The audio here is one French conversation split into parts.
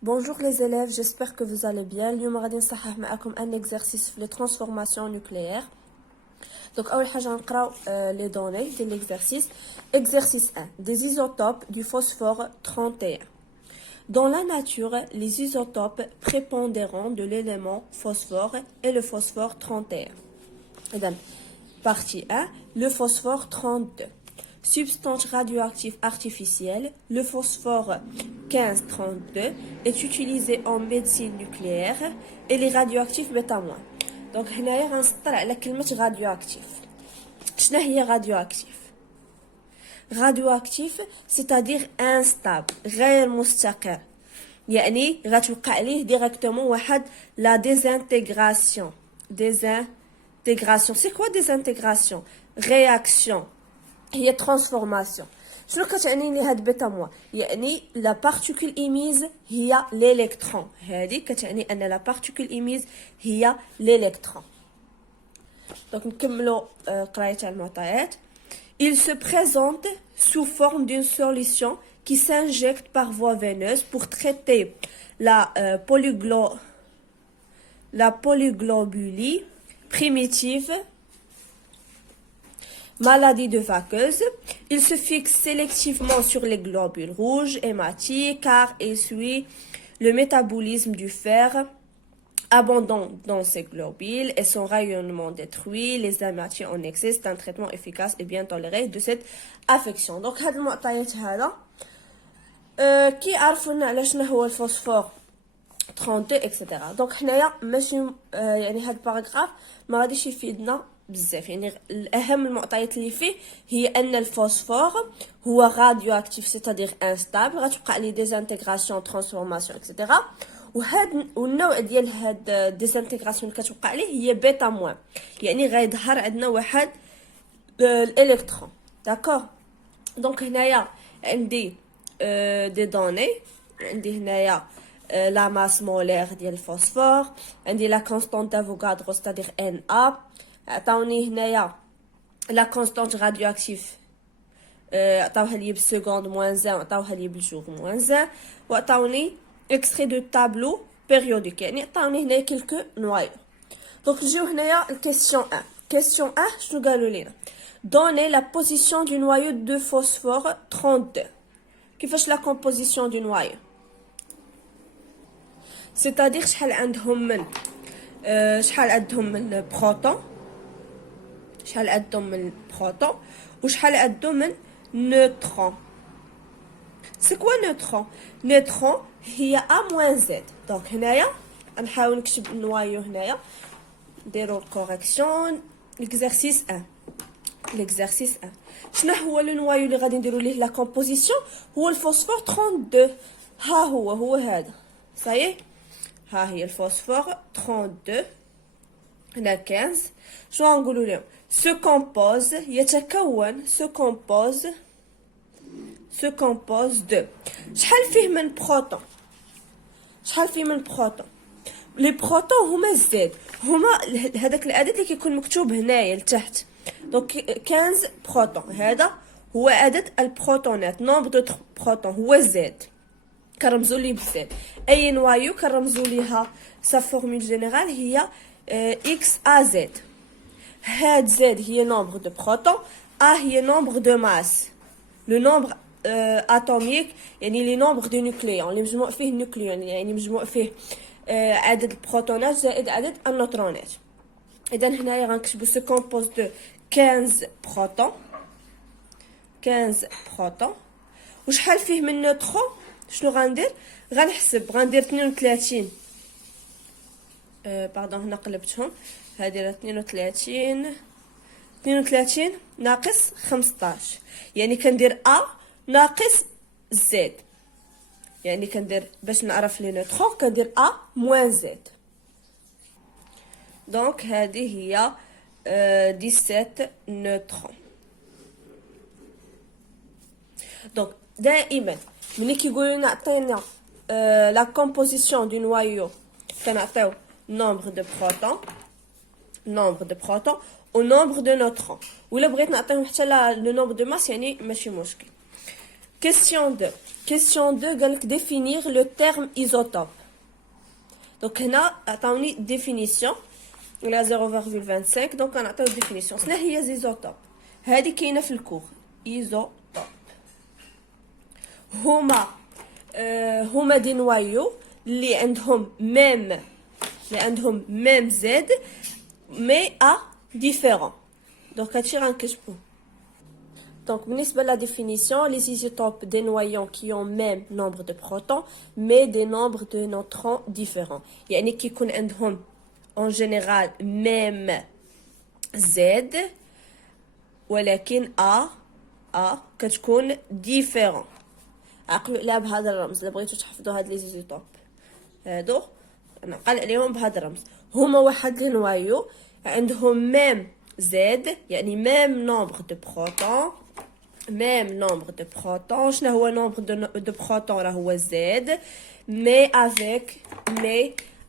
Bonjour les élèves, j'espère que vous allez bien. اليوم غادي نصحح معكم un exercice في les transformations nucléaires. Donc أول حاجة نقراو les données de l'exercice. Exercice 1. Des isotopes du phosphore 31. Dans la nature, les isotopes prépondérants de l'élément phosphore est le phosphore 31. إذن partie 1, le phosphore 32. Substance radioactive artificielle, le phosphore 1532 est utilisé en médecine nucléaire et les radioactifs bêta-moins. Donc هنايا غنسطر على كلمة radioactif. شنو هي radioactif؟ radioactif c'est-à-dire instable, غير مستقر. يعني غتوقع عليه directement واحد la désintégration. Désintégration. C'est quoi désintégration? Réaction. هي transformation. شنو كتعني لي هاد بيتا موا؟ يعني لا بارتيكول ايميز هي l'électron. هذه كتعني ان لا بارتيكول ايميز هي l'électron. دونك نكملوا قرايه تاع المعطيات. Il se présente sous forme d'une solution qui s'injecte par voie veineuse pour traiter la polyglobulie primitive, maladie de vaqueuse. Il se fixe sélectivement sur les globules rouges hématiques car il suit le métabolisme du fer abondant dans ces globules et son rayonnement détruit les hématiques en excès. C'est un traitement efficace et bien toléré de cette affection. Donc هاد المعطيات هذا كي عرفونا على شنو هو الفوسفور 32 اكسترا. دونك حنايا ماشي يعني هاد الباراغراف ما غاديش يفيدنا بزاف. يعني الاهم المعطيات اللي فيه هي ان الفوسفور هو راديو اكتيف سيتادير انستابل غتوقع لي ديزانتيغراسيون ترانسفورماسيون اكسترا. وهاد والنوع ديال هاد ديزانتيغراسيون اللي كتوقع ليه هي بيتا موان. يعني غيظهر عندنا واحد الالكترون. داكور. دونك هنايا عندي دي دوني. عندي هنايا la masse molaire ديال الفوسفور. عندي la constante d'Avogadro c'est-à-dire Na. عطاوني هنايا لا كونستانت راديواكتيف عطاوها لي بالسكوند موان 1 عطاوها لي بالجور موان 1 وعطاوني اكستري دو تابلو بيريوديك يعني عطاوني هنايا كلكو نوايو. دونك نجيو هنايا الكيسيون 1. كيسيون 1 شنو قالوا لينا؟ دوني لا بوزيسيون دو نوايو دو فوسفور 32. كيفاش لا كومبوزيسيون دو نوايو؟ سيتادير شحال عندهم من بروتون، شحال عندهم من بروتون وشحال عندهم من نوترون. سي كوا نوترون؟ نوترون هي ا موان زد. دونك هنايا نحاول نكتب النوايو. هنايا نديرو الكوريكسيون. ليكزارسيس 1. ليكزارسيس 1 شنو هو لو نوايو اللي غادي نديرو ليه لا كومبوزيسيون؟ هو الفوسفور 32. ها هو هذا صايي. ها هي الفوسفور 32 هنا 15. شنو غنقولوا لهم؟ se compose يتكون se compose de شحال فيه من بروتون؟ شحال فيه من بروتون؟ لي بروتون هما الزد، هما هذاك العدد اللي كيكون مكتوب هنايا لتحت. دونك 15 بروتون هذا هو عدد البروتونات. نومبر دو بروتون هو زد كنرمزوا ليه بالزد. اي نوايو كنرمزوا ليها سا فورمول جينيرال هي اكس ا زد. هاد زد هي نومبر دو بروتون، ا هي نومبر دو ماس، لو نومبر اتوميك يعني لي نومبر دو نوكليون اللي مجموع فيه النوكليون يعني مجموع فيه عدد البروتونات زائد عدد النيوترونات. اذا هنايا غنكتبوا سو كومبوز دو 15 بروتون. 15 بروتون. وشحال فيه من نوترون؟ شنو غندير؟ غنحسب غندير 32 باردون هنا قلبتهم. هادي 32 ناقص 15 يعني كندير ا ناقص زد. يعني كندير باش نعرف لي نوترون كندير ا موان زد. دونك هذه هي 17 نوترون. دونك دائما ملي كيقولوا لنا عطينا لا كومبوزيسيون دو نوايو كنعطيو nombre de protons au nombre de neutrons. ولا بغيت نعطيهم حتى لو nombre de masse يعني ماشي مشكل. Question 2. Question 2, قالك définir le terme isotope. Donc هنا عطاوني définition ولا 0,25. donc غنعطيو définition. شنو هي زيزوتوب؟ هذه كاينه في الكور. ايزوتوب هما دي نوايو اللي عندهم ميم زد مي ا ديفيرون. دونك هادشي غنكتبو. Donc, بالنسبة la définition, les isotopes des noyaux qui ont même nombre de protons, mais des nombres de neutrons différents. يعني كيكون عندهم en général même Z, ولكن A كتكون différent. عقلوا عليها بهذا الرمز. إلا بغيتو تحفظوا هاد لي زيزوتوب هادو نعقل عليهم بهذا الرمز. هما واحد لي نوايو عندهم même Z, يعني même nombre de protons. Même nombre de protons. شنو هو nombre de protons راه هو Z, mais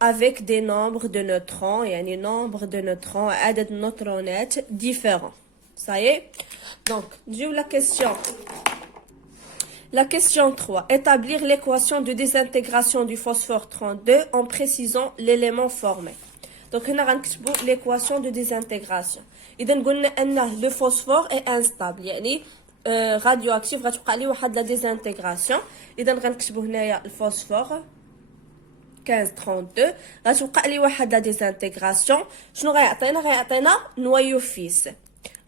avec des nombres de neutrons, يعني nombre de neutrons, عدد نوترونات différents. Ça y est. Donc, نجيو la question. La question 3. Établir l'équation de désintégration du phosphore 32 en précisant l'élément formé. Donc, هنا غنكتبو l'équation de désintégration. إذا قلنا أن le phosphore est instable, يعني radioactif غتوقع ليه واحد لا ديزانتيغراسيون. اذا غنكتبوا هنايا الفوسفور 1532 غتوقع ليه واحد لا ديزانتيغراسيون. شنو غيعطينا نوايو فيس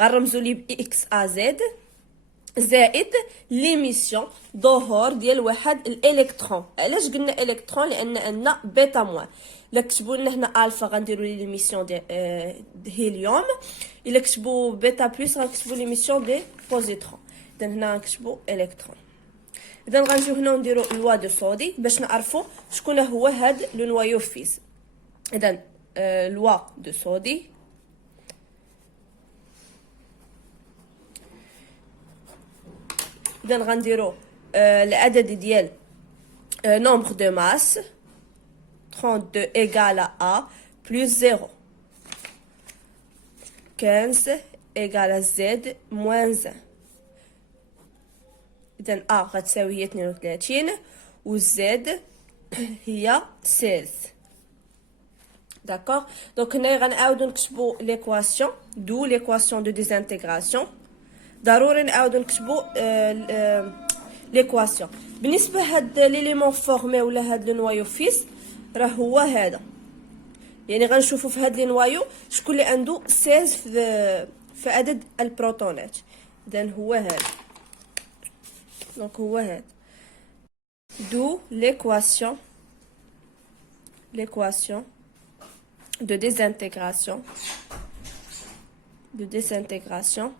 غنرمزوا ليه باكس ا زد زائد ليميسيون ظهور ديال واحد الالكترون. علاش قلنا الكترون؟ لان عندنا بيتا موان. الا كتبوا لنا هنا الفا غنديروا ليه ليميسيون دي هيليوم. الا كتبوا بيتا بلس غنكتبوا ليميسيون دي بوزيترون. اذا هنا غنكتبوا الكترون. اذا غنجيو هنا ونديروا لوا دو صودي باش نعرفوا شكون هو هاد لو نوايو فيس. اذا لوا دو صودي اذا غنديروا العدد ديال nombre de masse 32 égale à A plus 0. 15 égale à Z moins 1. إذن A غتساوي هي 32 و Z هي 16. D'accord. Donc هنا غنعاودو نكتبو l'équation d'où l'équation de désintégration. ضروري نعاودو نكتبو l'équation. بالنسبة هاد ليليمون فورمي ولا هاد لو نوايو فيس راه هو هذا. يعني غنشوفوا في هاد لي نوايو شكون اللي عنده 16 في عدد البروتونات. اذا هو هذا. دونك هو هذا. d'où l'équation de désintégration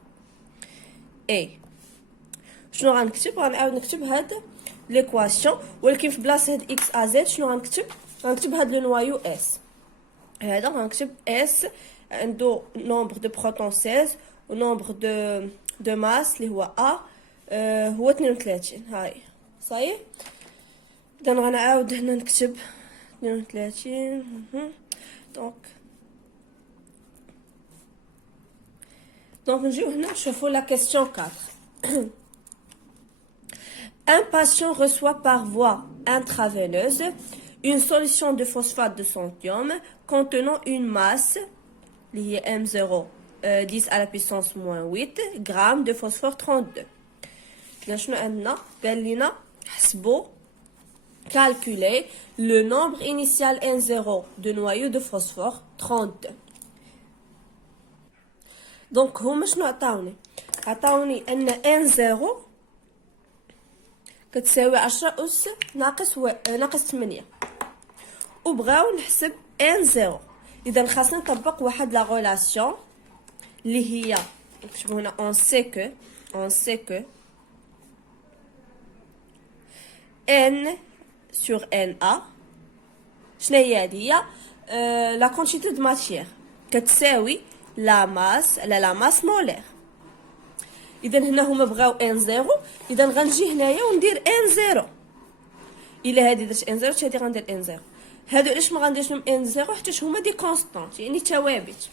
et شنو غنكتب؟ غنعاود نكتب هاد ليكواسيون ولكن في بلاصه هاد اكس ا زد شنو غنكتب هاد لو نوايو اس. هذا غنكتب اس عنده نومبر دو بروتون 16 و نومبر دو ماس اللي هو ا هو 32. هاي صاي. اذا غنعاود هنا نكتب 32. دونك نجيو هنا نشوفوا لا كيسيون 4. Un patient reçoit par voie intraveineuse une solution de phosphate de sodium contenant une masse liée M0 10 à la puissance moins 8 grammes de phosphore 32. شنو عندنا؟ قال لنا حسبوا calculer le nombre initial N0 de noyau de phosphore 32. donc هما شنو عطاوني ان N0 كتساوي 10 أس ناقص 8 وبغاو نحسب N0. اذا خاصنا نطبق واحد لا غولاسيون اللي هي نكتبو هنا on sait que N sur Na شنو هي هادي؟ لا كونتيتي دو ماتيير كتساوي لا ماس مولير. اذا هنا هما بغاو ان زيرو. اذا غنجي هنايا وندير ان زيرو. الا هادي درت ان زيرو هادي غندير ان زيرو. هادو علاش ما غنديرش لهم ان زيرو؟ حيت هما دي كونستانت يعني ثوابت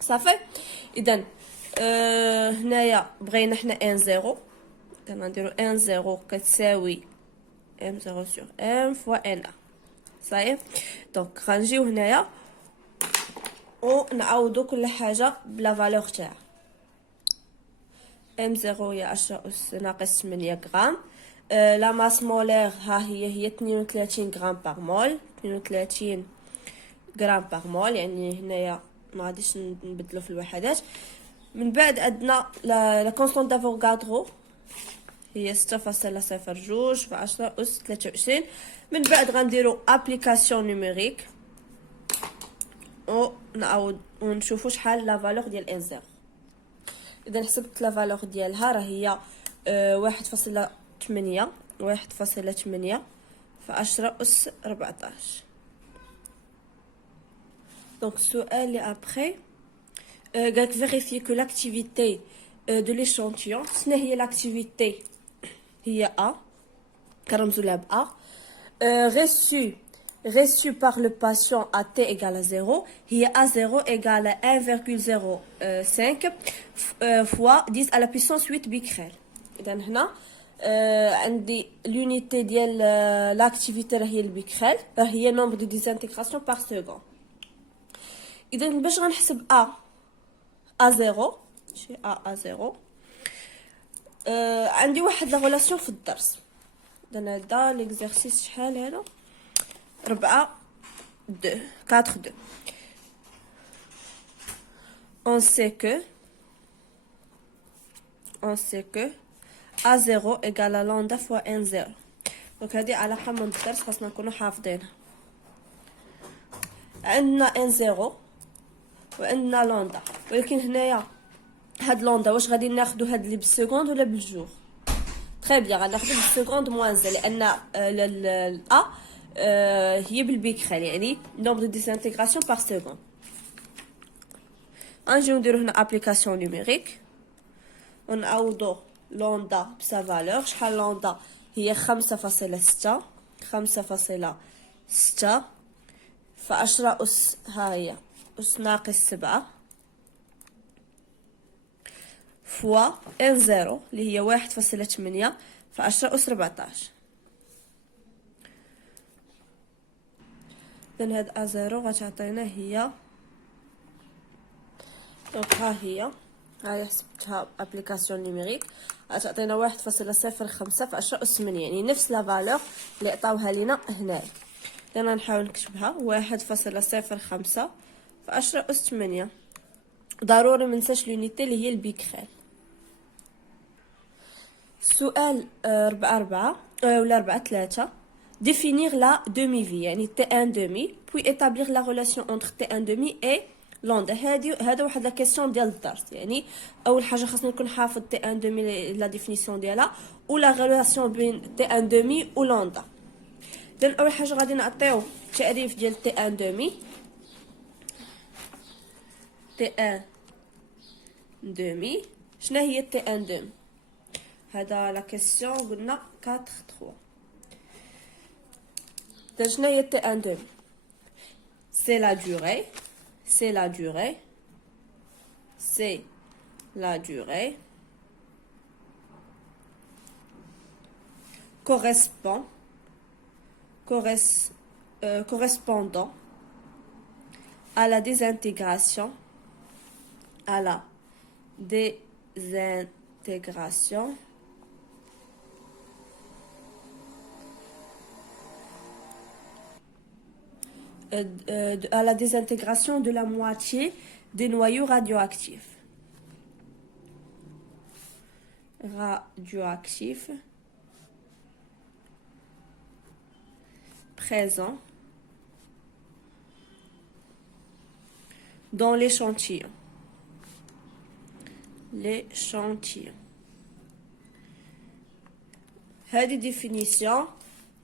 صافي. اذا هنايا بغينا حنا ان زيرو كنديرو ان زيرو كتساوي ام زيرو سور ام فوا ان ا صايب. دونك غنجيو هنايا ونعوضو كل حاجه بلا فالور تاعها. ام زيرو هي 10 أس ناقص 8 غرام. لا ماس مولير ها هي 32 غرام باغ مول. 32 غرام باغ مول، يعني هنايا ما غاديش نبدلو في الوحدات. من بعد عندنا لا كونستانت دافوغادرو هي 6.02 في 10 أس 23. من بعد غنديرو ابليكاسيون نيميريك ونعاود ونشوفو شحال لا فالور ديال ان زيرو. اذا حسبت لا فالور ديالها راه هي 1.8 في 10 أس 14. دونك السؤال اللي ابخي قالك vérifier que l'activité de l'échantillon شنو هي l'activité هي A كنرمزو لها ب A reçu par le patient à t égale à 0 هي A0 égale à 1,05 fois 10 à la puissance 8 بيكريل. اذا هنا عندي l'unité ديال l'activité راه هي البيكريل، راه هي nombre de désintégration par seconde. اذا باش غنحسب A0 شي A0 عندي واحد لا غولاسيون في الدرس. اذا هذا ليكزارسيس شحال هذا 4 2 on sait que A0 égale à lambda fois N0. دونك هذه علاقه من الدرس خاصنا نكونوا حافظينها. عندنا N0 وعندنا لوندا، ولكن هنايا هاد لوندا واش غادي ناخذوا هاد اللي بالسكوند ولا بالجور؟ تري بيان غناخذوا بالسكوند موان زي، لان ا هي بالبيكريل، يعني نومبر دو ديسانتيغراسيون بار سكوند. غنجيو نديرو هنا ابليكاسيون نيميريك ونعوضو لوندا بسا فالور. شحال لوندا هي 5.6 في 10 أس، ها هي أس ناقص 7 فوا ان زيرو اللي هي 1.8 في 10 أس 14. إذن هاد أ0 غتعطينا هي، دونك ها هي حسبتها ابليكاسيون نيميريك، غتعطينا 1.05 في 10 أس 8، يعني نفس لا فالور اللي عطاوها لينا هنايا. انا نحاول نكتبها 1.05 في 10 أس 8. ضروري منساش لونيتي اللي هي البيكريل. سؤال 4 ولا 4-3 définir la demi-vie يعني T1 demi puis établir la relation entre T1 demi et لوندا. هذا واحد لا كيسيون ديال الدرس، يعني اول حاجه خاصنا نكون حافظ T1 demi لا ديفينيسيون ديالها ولا ريلاسيون بين T1 demi و لوندا. اذا اول حاجه غادي نعطيو تعريف ديال T1 demi. T1 demi شنو هي T1 demi؟ هذا لا كيسيون قلنا 4-3. اذا شنو هي T1 demi؟ c'est la durée correspondant à la désintégration de la moitié des noyaux radioactifs présents dans l'échantillon. هذه ديفينيسيون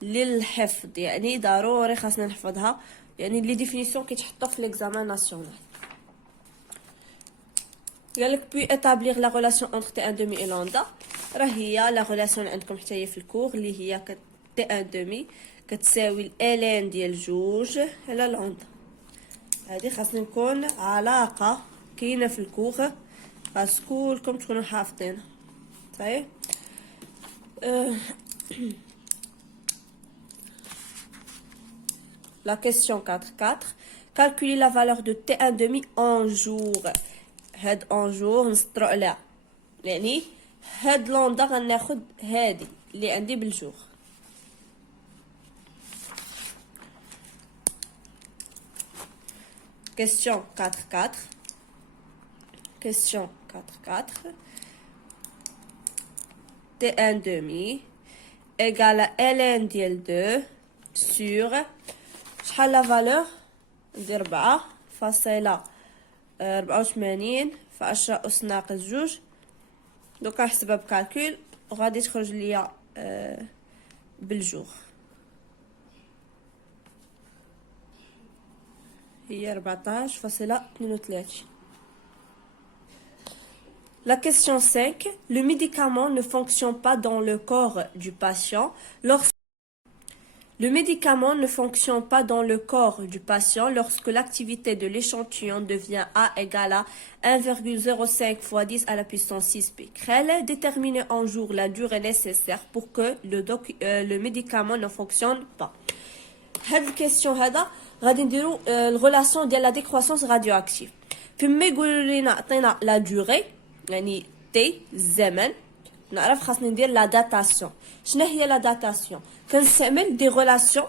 للحفظ، يعني ضروري خاصنا نحفظها، يعني لي ديفينيسيون كيتحطوا في ليكزامان ناسيونال. قالك بي établir la relation entre T1 demi et lambda، راه هي لا ريلاسيون اللي عندكم حتى هي في الكور اللي هي T1 demi كتساوي الالين ديال جوج على لوندا. هذه خاصنا نكون علاقه كاينه في الكور، خاص كلكم تكونوا حافظينها. صحيح. La question 4.4. Calculer la valeur de T1 demi en jour. هاد en jour نسطرو عليها. يعني هاد لوندا غناخد هادي اللي عندي بالجور. Question 4.4. Question 4.4. T1 demi égale à ln ديال 2 sur شحال la valeur ندير 4.84 في 10 أس ناقص 2. دوكا نحسبها بكالكول وغادي تخرج ليا بالجور. هي 14.32. La question 5. Le médicament ne fonctionne pas dans le corps du patient lorsque l'activité de l'échantillon devient A égale à 1,05 fois 10 à la puissance 6 becquerel. Déterminer en jour la durée nécessaire pour que le médicament ne fonctionne pas. Cette question غادي نديرو الريلاسيون ديال لا ديكروسونس راديوأكتيف. فيما يقولوا لينا عطينا لا دوري يعني تي الزمن، نعرف خاصني ندير لا داتاسيون. شنو هي لا داتاسيون؟ كنستعمل دي ريلاسيون،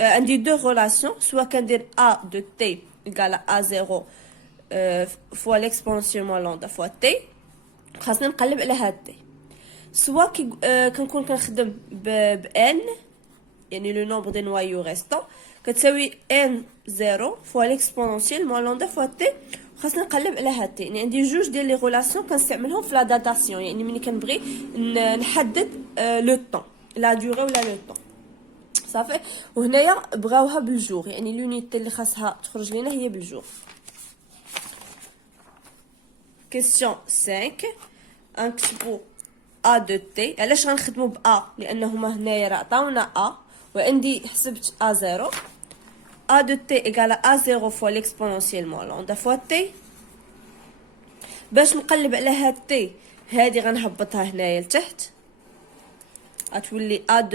عندي دو ريلاسيون، سوا كندير ا دو تي ايكال ا 0 فوا ليكسبونسيون موان لوندا فوا تي، خاصني نقلب على هاد تي. سوا كنكون كنخدم ب ان يعني لو نومبر دي نوايو ريستون كتساوي ان 0 فوا ليكسبونونسيال موان لوندا فوا تي، خاصني نقلب على هاد تي. يعني عندي جوج ديال لي ريلاسيون كنستعملهم في لا داتاسيون، يعني ملي كنبغي نحدد لو طون لا دوري ولا لو طون صافي. وهنايا بغاوها بالجور، يعني لونيتي اللي خاصها تخرج لينا هي بالجور. كيسيون 5 غنكتبو ا دو تي. علاش غنخدمو ب ا؟ لانه هما هنايا راه عطاونا ا وعندي حسبت ا 0. A de t égale à A0 fois l'exponentielle moins lambda fois t. باش نقلب على هاد t هادي غنهبطها هنايا لتحت غتولي A2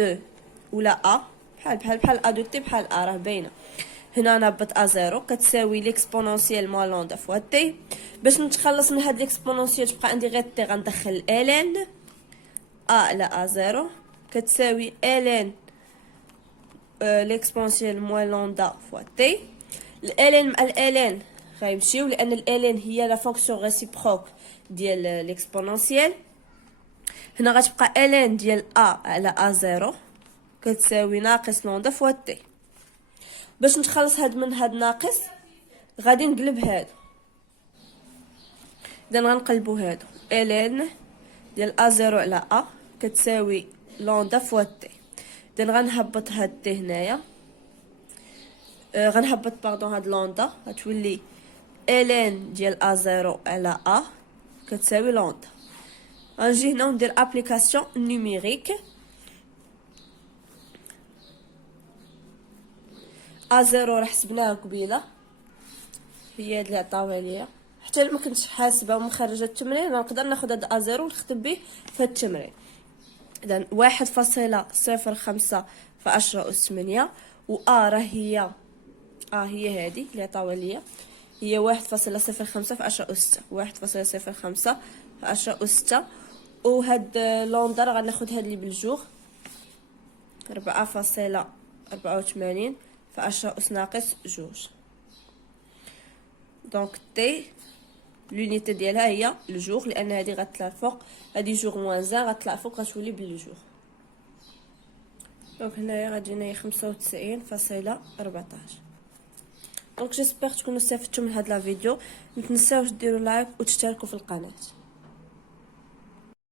ولا A بحال A de t بحال A راه باينه. هنا نهبط A0 كتساوي l'exponentielle moins lambda fois t. باش نتخلص من هاد l'exponentielle تبقى عندي غير t غندخل ln A على A0 كتساوي ln l'exponentielle moins lambda fois t. ln مع ln غيمشيو لان ln هي لا فونكسيون ريسيبروك ديال l'exponentielle. هنا غتبقى ln ديال a على a0 كتساوي ناقص لوندا فوا t. باش نتخلص هاد من هاد ناقص غادي نقلب هادو، اذا غنقلبو هادو ln ديال a0 على a كتساوي لوندا فوا t. اذا غنهبط هاد تي هنايا، غنهبط باردون هاد لوندا غتولي ln ديال a0 على a كتساوي لوندا. غنجي هنا وندير ابليكاسيون نوميريك. a0 راه حسبناها قبيله، هي هاد اللي عطاوها ليا. حتى ما كنتش حاسبه ومخرجه التمرين نقدر ناخد هاد a0 ونخدم به في التمرين. إذن 1.05 في 10 أس 8 و راه هي هي هادي اللي عطاوها ليا هي 1.05 في 10 أس 6 1.05 في 10 أس 6. وهاد لوندا راه غناخد هاد اللي بالجوغ 4.84 في 10 أس ناقص 2. دونك تي لونيتي ديالها هي الجوغ لان هادي غتطلع الفوق، هادي جوغ موان زان غتطلع فوق غتولي بالجوغ. دونك هنايا غتجينا 95.14. دونك جيسبر تكونوا استفدتوا من هاد لا فيديو. متنساوش ديروا لايك وتشتركوا في القناه.